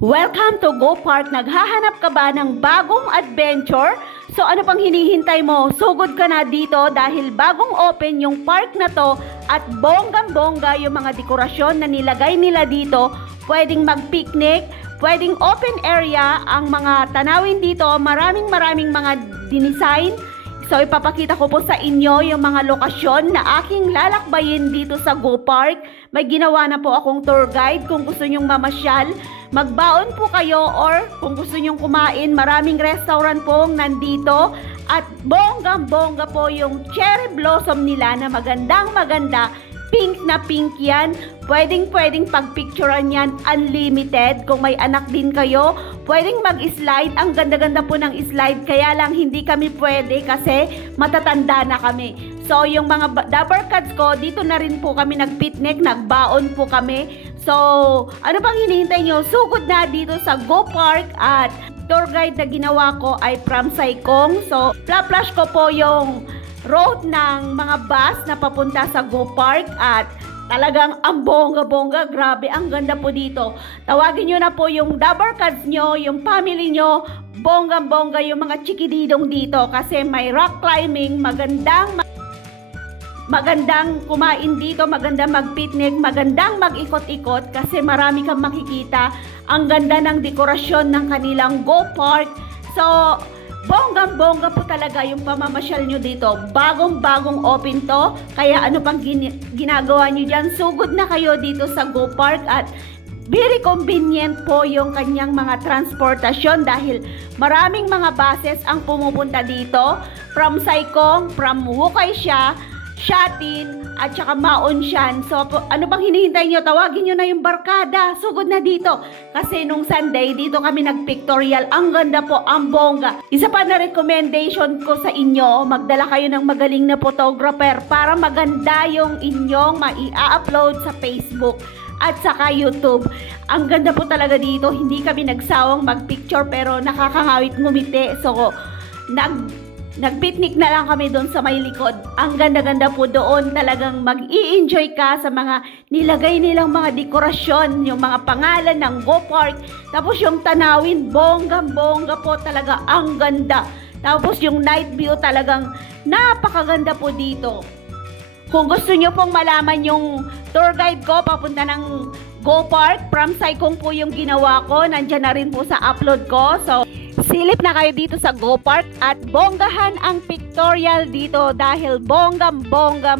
Welcome to Go Park! Naghahanap ka ba ng bagong adventure? So ano pang hinihintay mo? Sugod ka na dito dahil bagong open yung park na to at bonggang-bongga yung mga dekorasyon na nilagay nila dito. Pwedeng mag-picnic, pwedeng open area ang mga tanawin dito. Maraming mga dinesign. So ipapakita ko po sa inyo yung mga lokasyon na aking lalakbayin dito sa Go Park. May ginawa na po akong tour guide kung gusto nyong mamasyal. Magbaon po kayo or kung gusto nyong kumain, maraming restaurant pong nandito. At bonggang-bongga po yung cherry blossom nila na magandang-maganda. Pink na pink yan. Pwedeng pagpicturean yan. Unlimited. Kung may anak din kayo, pwedeng mag-slide. Ang ganda-ganda po ng slide. Kaya lang hindi kami pwede kasi matatanda na kami. So, yung mga dabber cats ko, dito na rin po kami nag-picnic. Nagbaon po kami. So, ano pang hinihintay nyo? Sugod na dito sa Go Park at tour guide na ginawa ko ay from Saikong. So, flash ko po yung road ng mga bus na papunta sa Go Park at talagang ang bongga-bongga. Grabe, ang ganda po dito. Tawagin nyo na po yung dabber cats nyo, yung family nyo, bonggang-bongga yung mga chikididong dito kasi may rock climbing, magandang kumain dito, magandang mag-picnic, magandang mag-ikot-ikot kasi marami kang makikita. Ang ganda ng dekorasyon ng kanilang Go Park. So, bonggang-bongga po talaga yung pamamasyal nyo dito. Bagong-bagong open to. Kaya ano pang ginagawa nyo dyan? Sugod na kayo dito sa Go Park at very convenient po yung kanyang mga transportasyon dahil maraming mga buses ang pumupunta dito. From Saikong, from Wukaisya, Shatin, at saka Maonshan. So, ano bang hinihintay nyo? Tawagin nyo na yung barkada. Sugod na dito. Kasi nung Sunday, dito kami nag-pictorial. Ang ganda po, ang bongga. Isa pa na recommendation ko sa inyo, magdala kayo ng magaling na photographer para maganda yung inyong mai-upload sa Facebook at saka YouTube. Ang ganda po talaga dito. Hindi kami nagsawang mag-picture pero nakakangawit ngumiti. So, nag-picnic na lang kami doon sa may likod. Ang ganda-ganda po doon. Talagang mag-i-enjoy ka sa mga nilagay nilang mga dekorasyon, yung mga pangalan ng Go Park. Tapos yung tanawin, bonggang-bongga po talaga. Ang ganda. Tapos yung night view talagang napakaganda po dito. Kung gusto nyo pong malaman yung tour guide ko papunta ng Go Park, from Saikong po yung ginawa ko. Nandyan na rin po sa upload ko. So, silip na kayo dito sa Go Park at bonggahan ang pictorial dito dahil bonggang-bongga.